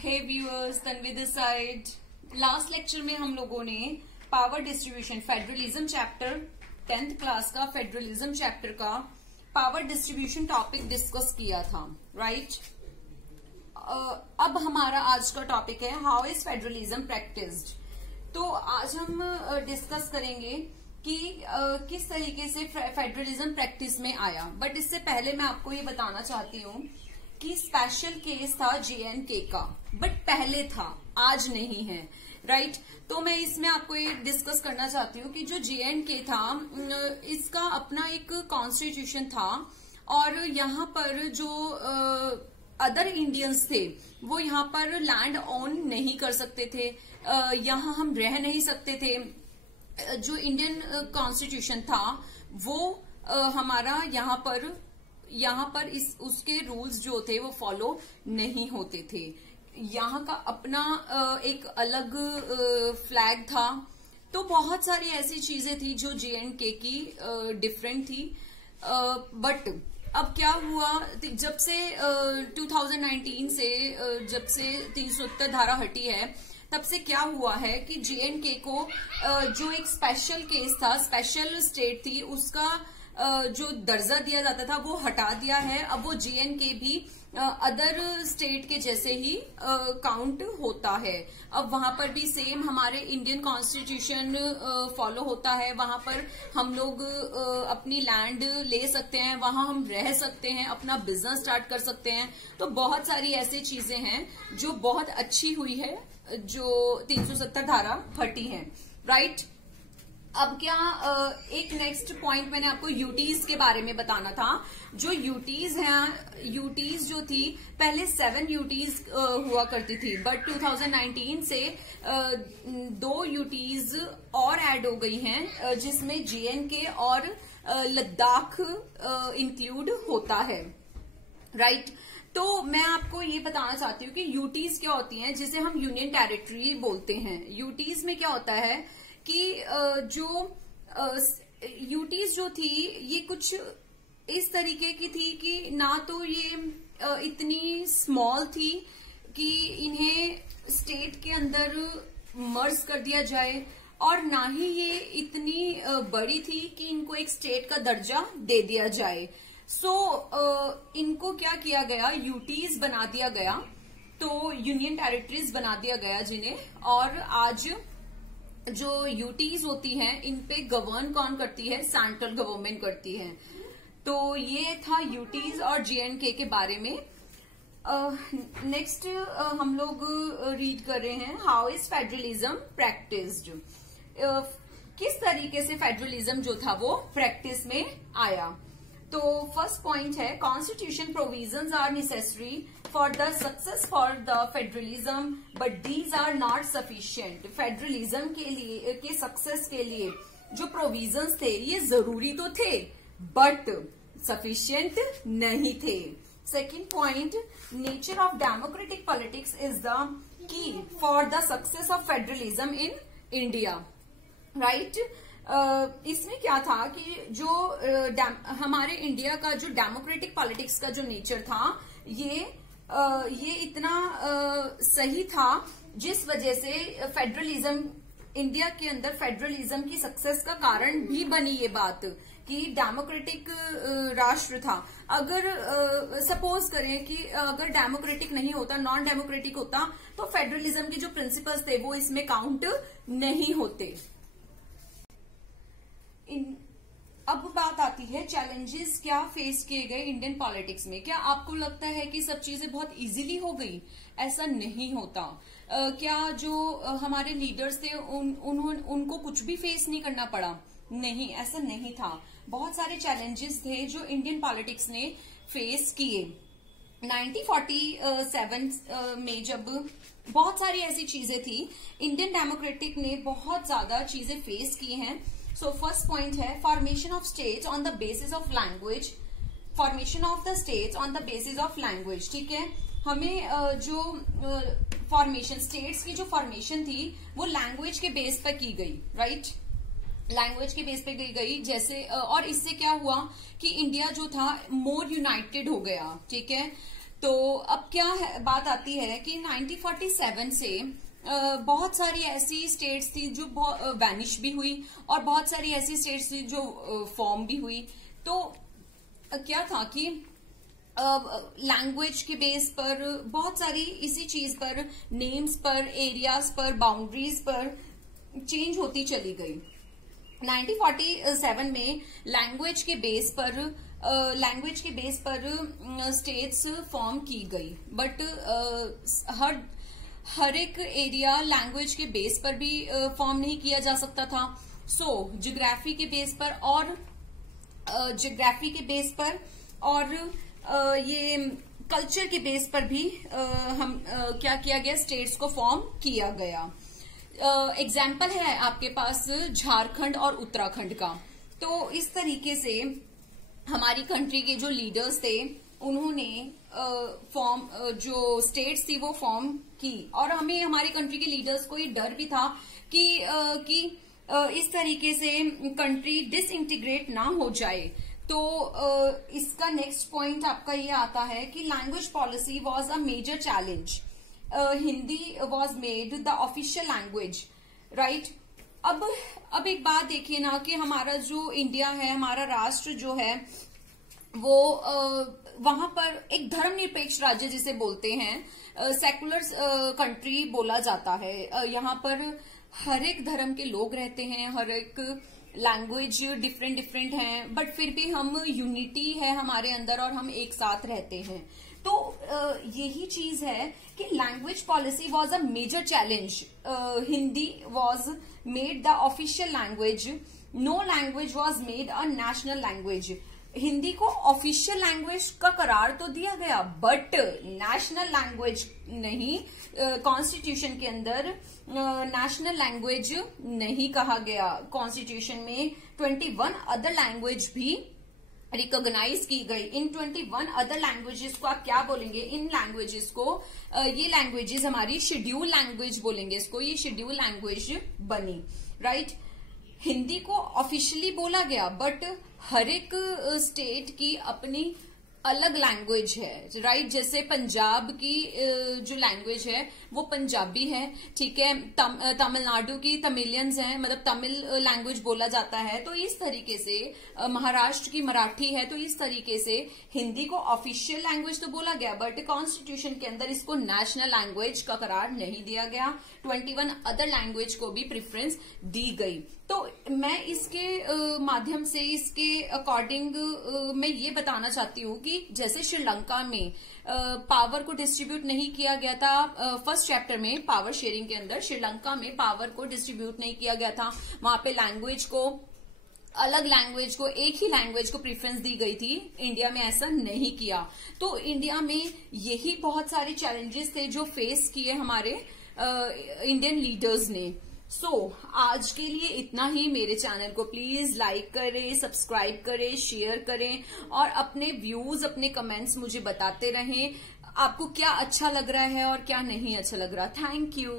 Hey viewers, Tanvi this side. Last lecture में हम लोगों ने power distribution federalism chapter 10th class का फेडरलिज्म चैप्टर का पावर डिस्ट्रीब्यूशन टॉपिक डिस्कस किया था, राइट? अब हमारा आज का टॉपिक है हाउ इज फेडरलिज्म प्रैक्टिस्ड। तो आज हम डिस्कस करेंगे कि किस तरीके से फेडरलिज्म प्रैक्टिस में आया। बट इससे पहले मैं आपको ये बताना चाहती हूँ कि स्पेशल केस था JNK का, बट पहले था, आज नहीं है, राइट? तो मैं इसमें आपको ये डिस्कस करना चाहती हूँ कि जो JNK था इसका अपना एक कॉन्स्टिट्यूशन था और यहाँ पर जो अदर इंडियंस थे वो यहाँ पर लैंड ऑन नहीं कर सकते थे, यहाँ हम रह नहीं सकते थे। जो इंडियन कॉन्स्टिट्यूशन था वो हमारा यहाँ पर उसके रूल्स जो थे वो फॉलो नहीं होते थे। यहाँ का अपना एक अलग फ्लैग था। तो बहुत सारी ऐसी चीजें थी जो JNK की डिफरेंट थी। बट अब क्या हुआ, जब से 2019 से जब से 370 धारा हटी है तब से क्या हुआ है कि JNK को जो एक स्पेशल केस था, स्पेशल स्टेट थी, उसका जो दर्जा दिया जाता था वो हटा दिया है। अब वो JNK भी अदर स्टेट के जैसे ही काउंट होता है। अब वहां पर भी सेम हमारे इंडियन कॉन्स्टिट्यूशन फॉलो होता है। वहां पर हम लोग अपनी लैंड ले सकते हैं, वहां हम रह सकते हैं, अपना बिजनेस स्टार्ट कर सकते हैं। तो बहुत सारी ऐसी चीजें हैं जो बहुत अच्छी हुई है, जो 370 धारा हटी है, राइट? अब क्या एक नेक्स्ट पॉइंट मैंने आपको यूटीज के बारे में बताना था। जो यूटीज हैं, यूटीज जो थी पहले 7 यूटीज हुआ करती थी, बट 2019 से 2 यूटीज और ऐड हो गई हैं जिसमें JNK और लद्दाख इंक्लूड होता है, राइट? तो मैं आपको ये बताना चाहती हूँ कि यूटीज क्या होती हैं, जिसे हम यूनियन टेरिटरी बोलते हैं। यूटीज में क्या होता है कि जो यूटीज जो थी ये कुछ इस तरीके की थी कि ना तो ये इतनी स्मॉल थी कि इन्हें स्टेट के अंदर मर्ज कर दिया जाए, और ना ही ये इतनी बड़ी थी कि इनको एक स्टेट का दर्जा दे दिया जाए। सो इनको क्या किया गया, यूटीज बना दिया गया, तो यूनियन टेरिटरीज बना दिया गया जिन्हें। और आज जो यूटीज होती हैं इन पे गवर्न कौन करती है, सेंट्रल गवर्नमेंट करती है। तो ये था यूटीज और JNK के बारे में। नेक्स्ट हम लोग रीड कर रहे हैं हाउ इज फेडरलिज्म प्रैक्टिस्ड। किस तरीके से फेडरलिज्म जो था वो प्रैक्टिस में आया। तो फर्स्ट पॉइंट है constitution provisions are necessary for the success for the federalism but these are not sufficient. Federalism के लिए के सक्सेस के लिए जो प्रोविजंस थे ये जरूरी तो थे बट सफिशिएंट नहीं थे। Second point, nature of democratic politics is the key for the success of federalism in India, right? इसमें क्या था कि जो हमारे इंडिया का जो डेमोक्रेटिक पॉलिटिक्स का जो नेचर था ये इतना सही था, जिस वजह से फेडरलिज्म इंडिया के अंदर फेडरलिज्म की सक्सेस का कारण भी बनी ये बात कि डेमोक्रेटिक राष्ट्र था। अगर सपोज करें कि अगर डेमोक्रेटिक नहीं होता, नॉन डेमोक्रेटिक होता, तो फेडरलिज्म के जो प्रिंसिपल्स थे वो इसमें काउंट नहीं होते। अब बात आती है चैलेंजेस क्या फेस किए गए इंडियन पॉलिटिक्स में। क्या आपको लगता है कि सब चीजें बहुत इजीली हो गई? ऐसा नहीं होता। क्या जो हमारे लीडर्स थे उनको कुछ भी फेस नहीं करना पड़ा? नहीं, ऐसा नहीं था। बहुत सारे चैलेंजेस थे जो इंडियन पॉलिटिक्स ने फेस किए। 1947 में जब बहुत सारी ऐसी चीजें थी, इंडियन डेमोक्रेटिक ने बहुत ज्यादा चीजें फेस की हैं। सो फर्स्ट पॉइंट है formation of states on the basis of language. Formation of the states on the basis of language, ठीक है? हमें जो फॉर्मेशन, स्टेट्स की जो फॉर्मेशन थी वो लैंग्वेज के बेस पर की गई, राइट? लैंग्वेज के बेस पे गई जैसे, और इससे क्या हुआ कि इंडिया जो था मोर यूनाइटेड हो गया, ठीक है? तो अब क्या है, बात आती है कि 1947 से बहुत सारी ऐसी स्टेट्स थी जो वैनिश भी हुई और बहुत सारी ऐसी स्टेट्स थी जो फॉर्म भी हुई। तो क्या था कि लैंग्वेज के बेस पर बहुत सारी इसी चीज पर, नेम्स पर, एरियाज पर, बाउंड्रीज पर चेंज होती चली गई। 1947 में लैंग्वेज के बेस पर स्टेट्स फॉर्म की गई, बट हर एक एरिया लैंग्वेज के बेस पर भी फॉर्म नहीं किया जा सकता था। सो ज्योग्राफी के बेस पर और ये कल्चर के बेस पर भी क्या किया गया, स्टेट्स को फॉर्म किया गया। एग्जाम्पल है आपके पास झारखंड और उत्तराखंड का। तो इस तरीके से हमारी कंट्री के जो लीडर्स थे उन्होंने जो स्टेट्स थी वो फॉर्म की, और हमें हमारी कंट्री के लीडर्स को ये डर भी था कि इस तरीके से कंट्री डिसइंटीग्रेट ना हो जाए। तो इसका नेक्स्ट पॉइंट आपका ये आता है कि language policy was a major challenge. Hindi was made the official language, right. अब एक बात देखिए ना कि हमारा जो इंडिया है, हमारा राष्ट्र जो है वो वहां पर एक धर्मनिरपेक्ष राज्य जिसे बोलते हैं, सेकुलर कंट्री बोला जाता है। यहाँ पर हर एक धर्म के लोग रहते हैं, हर एक लैंग्वेज डिफरेंट हैं, बट फिर भी हम यूनिटी है हमारे अंदर और हम एक साथ रहते हैं। तो यही चीज है कि language policy was a major challenge. Hindi was made the official language, no language was made a national language. Hindi को ऑफिशियल लैंग्वेज का करार तो दिया गया, बट नेशनल लैंग्वेज नहीं, कॉन्स्टिट्यूशन के अंदर नेशनल लैंग्वेज नहीं कहा गया। कॉन्स्टिट्यूशन में 21 अदर लैंग्वेज भी रिकॉग्नाइज की गई। इन 21 अदर लैंग्वेजेस को आप क्या बोलेंगे? इन लैंग्वेजेस को ये लैंग्वेजेस हमारी शेड्यूल लैंग्वेज बोलेंगे इसको, ये शेड्यूल लैंग्वेज बनी, राइट। हिंदी को ऑफिशियली बोला गया, बट हर एक स्टेट की अपनी अलग लैंग्वेज है, राइट। जैसे पंजाब की जो लैंग्वेज है वो पंजाबी है, ठीक है। तमिलनाडु की तमिलियंस हैं, मतलब तमिल लैंग्वेज बोला जाता है। तो इस तरीके से महाराष्ट्र की मराठी है। तो इस तरीके से हिंदी को ऑफिशियल लैंग्वेज तो बोला गया, बट कॉन्स्टिट्यूशन के अंदर इसको नेशनल लैंग्वेज का करार नहीं दिया गया। 21 अदर लैंग्वेज को भी प्रेफरेंस दी गई। तो मैं इसके माध्यम से, इसके अकॉर्डिंग मैं ये बताना चाहती हूँ कि जैसे श्रीलंका में पावर को डिस्ट्रीब्यूट नहीं किया गया था, फर्स्ट चैप्टर में पावर शेयरिंग के अंदर श्रीलंका में पावर को डिस्ट्रीब्यूट नहीं किया गया था। वहां पे लैंग्वेज को, अलग लैंग्वेज को, एक ही लैंग्वेज को प्रेफरेंस दी गई थी। इंडिया में ऐसा नहीं किया। तो इंडिया में यही बहुत सारे चैलेंजेस थे जो फेस किए हमारे इंडियन लीडर्स ने। आज के लिए इतना ही। मेरे चैनल को प्लीज लाइक करें, सब्सक्राइब करें, शेयर करें और अपने व्यूज, अपने कमेंट्स मुझे बताते रहें। आपको क्या अच्छा लग रहा है और क्या नहीं अच्छा लग रहा। Thank you.